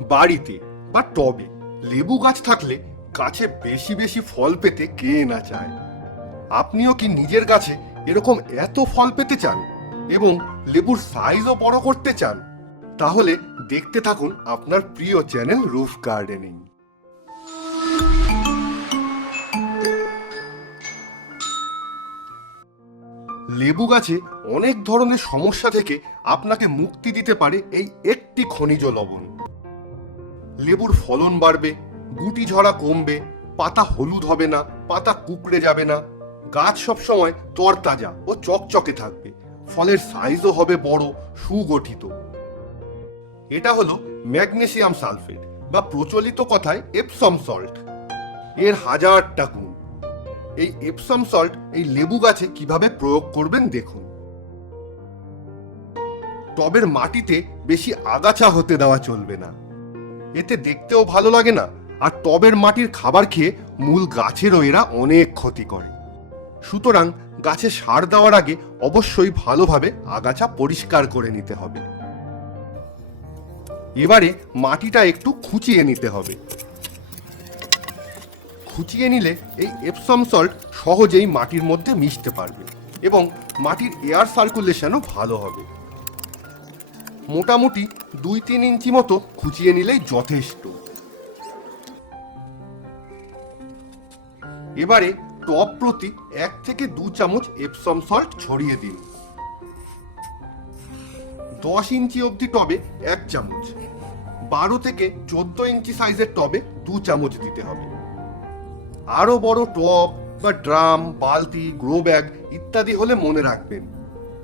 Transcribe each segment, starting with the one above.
বাড়িতে বা টবে লেবু গাছ থাকলে গাছে বেশি বেশি ফল পেতে কে না চায়? আপনিও কি নিজের গাছে এরকম এত ফল পেতে চান এবং লেবুর সাইজও বড় করতে চান? তাহলে দেখতে থাকুন আপনার প্রিয় চ্যানেল রুফ গার্ডেনিং। লেবু গাছে অনেক ধরনের সমস্যা থেকে আপনাকে মুক্তি দিতে পারে এই একটি খনিজ লবণ। লেবুর ফলন বাড়বে, গুটি ঝরা কমবে, পাতা হলুদ হবে না, পাতা কুকড়ে যাবে না। গাছ সবসময় তরতাজা ও চকচকে থাকবে। ফলের সাইজও হবে বড়, সুগঠিত। এটা হলো ম্যাগনেসিয়াম সালফেট বা প্রচলিত কথায় এপসম সল্ট এর হাজারটা গুণ। এই এপসম সল্ট এই লেবু গাছে কীভাবে প্রয়োগ করবেন দেখুন। টবের মাটিতে বেশি আগাছা হতে দেওয়া চলবে না। এতে দেখতেও ভালো লাগে না। আর টবের মাটির খাবার খেয়ে মূল গাছেরও এরা অনেক ক্ষতি করে। সুতরাং গাছে সার দেওয়ার আগে অবশ্যই ভালোভাবে আগাছা পরিষ্কার করে নিতে হবে। এবারে মাটিটা একটু খুঁচিয়ে নিতে হবে। খুঁচিয়ে নিলে এই এপসম সল্ট সহজেই মাটির মধ্যে মিশতে পারবে এবং মাটির এয়ার সার্কুলেশনও ভালো হবে। মোটামুটি দুই তিন ইঞ্চি মতো খুঁচিয়ে নিলেই যথেষ্ট। এবারে টপ প্রতি এক থেকে দু চামচ এপসম সল্ট ছড়িয়ে দিন। দশ ইঞ্চি অবধি টবে এক চামচ। বারো থেকে চোদ্দ ইঞ্চি সাইজের টবে দু চামচ দিতে হবে। আরও বড় টব বা ড্রাম, বালতি, গ্রো ব্যাগ ইত্যাদি হলে মনে রাখবেন,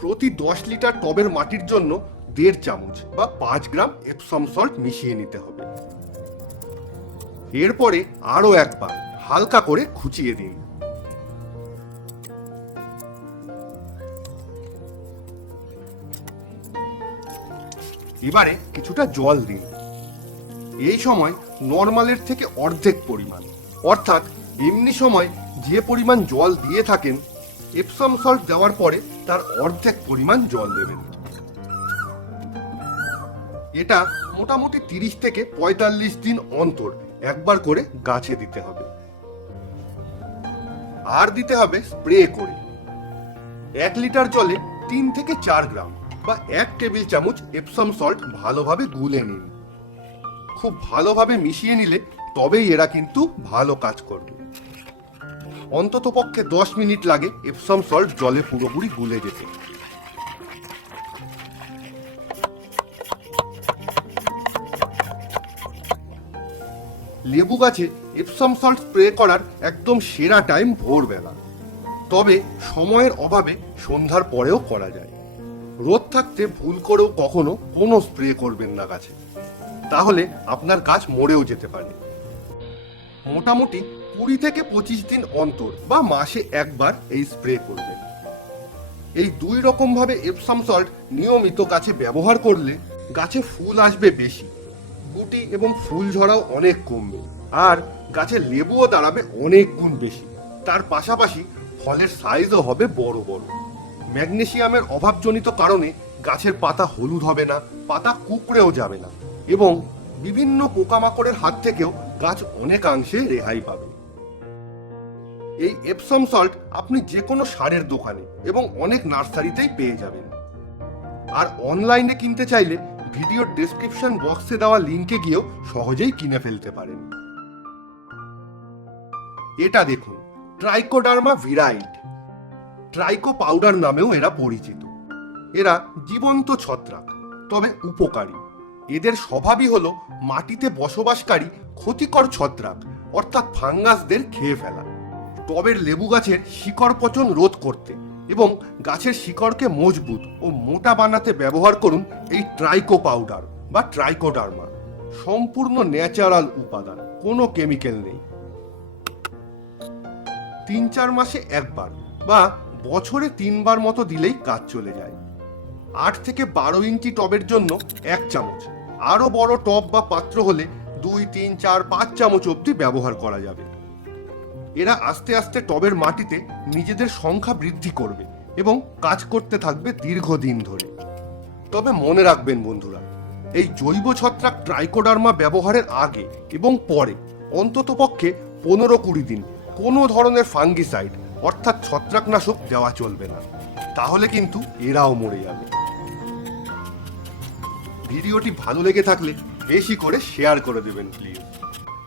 প্রতি দশ লিটার টবের মাটির জন্য দেড় চামচ বা পাঁচ গ্রাম এপসম সল্ট মিশিয়ে নিতে হবে। এরপরে আরও একবার হালকা করে খুঁচিয়ে দিন। এবারে কিছুটা জল দিন। এই সময় নর্মালের থেকে অর্ধেক পরিমাণ। অর্থাৎ এমনি সময় যে পরিমাণ জল দিয়ে থাকেন এপসম সল্ট দেওয়ার পরে তার অর্ধেক পরিমাণ জল দেবেন। এটা মোটামুটি তিরিশ থেকে পঁয়তাল্লিশ দিন অন্তর একবার করে গাছে দিতে হবে। আর দিতে হবে স্প্রে করে। এক লিটার জলে তিন থেকে চার গ্রাম বা এক টেবিল চামচ এপসম সল্ট ভালোভাবে গুলে নিন। খুব ভালোভাবে মিশিয়ে নিলে তবেই এরা কিন্তু ভালো কাজ করবে। অন্তত পক্ষে দশ মিনিট লাগে এপসম সল্ট জলে পুরোপুরি গুলে যেতে। লেবু গাছে এপসম সল্ট স্প্রে করার একদম সেরা টাইম ভোরবেলা। তবে সময়ের অভাবে সন্ধ্যার পরেও করা যায়। রোদ থাকতে ভুল করেও কখনো কোনো স্প্রে করবেন না গাছে। তাহলে আপনার গাছ মরেও যেতে পারে। মোটামুটি কুড়ি থেকে পঁচিশ দিন অন্তর বা মাসে একবার এই স্প্রে করবেন। এই দুই রকম ভাবে এপসাম সল্ট নিয়মিত গাছে ব্যবহার করলে গাছে ফুল আসবে বেশি। গুটি এবং ফুল ঝরাও অনেক কমবে। আর গাছে লেবুও দাঁড়াবে অনেক গুণ বেশি। তার পাশাপাশি ফলের সাইজও হবে বড় বড়। ম্যাগনেসিয়ামের অভাবজনিত কারণে গাছের পাতা হলুদ হবে না, পাতা কুকড়েও যাবে না এবং বিভিন্ন পোকামাকড়ের হাত থেকেও গাছ অনেকাংশে রেহাই পাবে। এই এপসম সল্ট আপনি যে কোনো সারের দোকানে এবং অনেক নার্সারিতেই পেয়ে যাবেন। আর অনলাইনে কিনতে চাইলে ভিডিওর ডেসক্রিপশন বক্সে দেওয়া লিংকে গিয়েও সহজেই কিনে ফেলতে পারেন। এটা দেখুন ট্রাইকোডার্মা ভিরাইট ট্রাইকো পাউডার নামেও এরা পরিচিত। এরা জীবন্ত ছত্রাক, তবে উপকারী। এদের স্বভাবই হলো মাটিতে বসবাসকারী ক্ষতিকর ছত্রাক, অর্থাৎ ফাঙ্গাসদের খেয়ে ফেলা। টবের লেবু গাছের শিকড় পচন রোধ করতে এবং গাছের শিকড়কে মজবুত ও মোটা বানাতে ব্যবহার করুন এই ট্রাইকো পাউডার বা ট্রাইকোডার্মা। সম্পূর্ণ ন্যাচারাল উপাদান, কোনো কেমিক্যাল নেই। তিন চার মাসে একবার বা বছরে তিনবার মতো দিলেই কাজ চলে যায়। আট থেকে বারো ইঞ্চি টবের জন্য এক চামচ আরও বড় টব বা পাত্র হলে দুই, তিন, চার, পাঁচ চামচ অবধি ব্যবহার করা যাবে। এরা আস্তে আস্তে টবের মাটিতে নিজেদের সংখ্যা বৃদ্ধি করবে এবং কাজ করতে থাকবে দীর্ঘদিন ধরে। তবে মনে রাখবেন বন্ধুরা, এই জৈব ছত্রাক ট্রাইকোডার্মা ব্যবহারের আগে এবং পরে অন্ততপক্ষে পনেরো কুড়ি দিন কোনো ধরনের ফাঙ্গিসাইড অর্থাৎ ছত্রাকনাশক দেওয়া চলবে না। তাহলে কিন্তু এরাও মরে যাবে। ভিডিওটি ভালো লেগে থাকলে বেশি করে শেয়ার করে দেবেন, প্লিজ।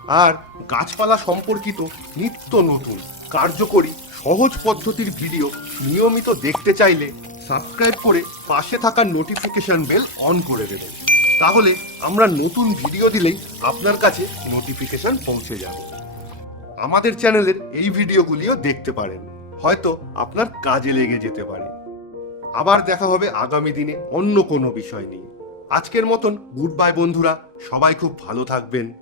আর গাছপালা সম্পর্কিত নিত্য নতুন, কার্যকরী, সহজ পদ্ধতির ভিডিও নিয়মিত দেখতে চাইলে সাবস্ক্রাইব করে পাশে থাকা নোটিফিকেশন বেল অন করে দেবেন। তাহলে আমরা নতুন ভিডিও দিলেই আপনার কাছে নোটিফিকেশন পৌঁছে যাবে। আমাদের চ্যানেলের এই ভিডিওগুলিও দেখতে পারেন। হয়তো আপনার কাজে লেগে যেতে পারে। আবার দেখা হবে আগামী দিনে অন্য কোনো বিষয় নিয়ে। আজকের মতন গুড বাই বন্ধুরা, সবাই খুব ভালো থাকবেন।